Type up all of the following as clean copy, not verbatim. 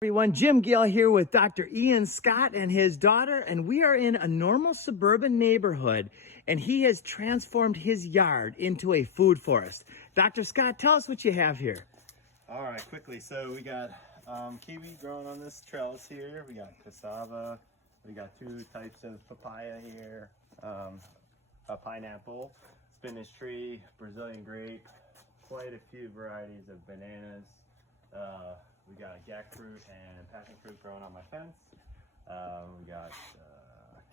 Everyone, Jim Gale here with Dr. Ian Scott and his daughter, and we are in a normal suburban neighborhood, and he has transformed his yard into a food forest. Dr. Scott, tell us what you have here. All right, quickly. So we got kiwi growing on this trellis here. We got cassava. We got two types of papaya here. A pineapple, spinach tree, Brazilian grape, quite a few varieties of bananas. We got jackfruit and passion fruit growing on my fence. We got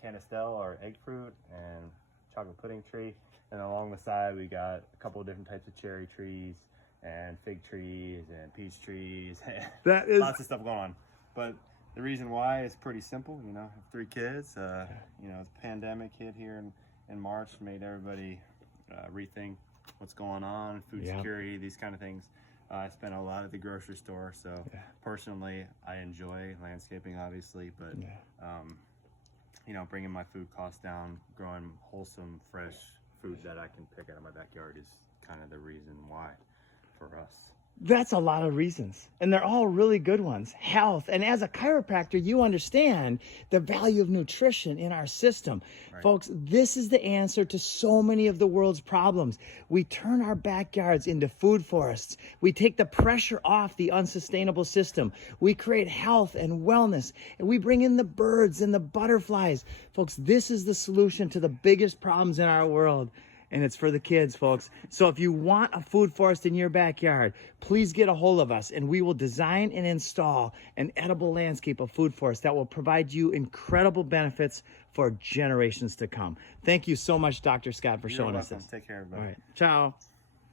canistel or egg fruit and chocolate pudding tree. And along the side, we got a couple of different types of cherry trees and fig trees and peach trees. That is lots of stuff going on. But the reason why is pretty simple. You know, I have 3 kids. You know, the pandemic hit here in March, made everybody rethink what's going on, food security, these kind of things. I spent a lot at the grocery store, so personally, I enjoy landscaping, obviously, but you know, bringing my food costs down, growing wholesome, fresh food that I can pick out of my backyard is kind of the reason why for us. That's a lot of reasons, and they're all really good ones. Health, and as a chiropractor, you understand the value of nutrition in our system. Right. Folks, this is the answer to so many of the world's problems. We turn our backyards into food forests. We take the pressure off the unsustainable system. We create health and wellness, and we bring in the birds and the butterflies. Folks, this is the solution to the biggest problems in our world. And it's for the kids, folks. So if you want a food forest in your backyard, please get a hold of us and we will design and install an edible landscape of food forest that will provide you incredible benefits for generations to come. Thank you so much, Dr. Scott, for showing us this. Take care, everybody. All right. Ciao.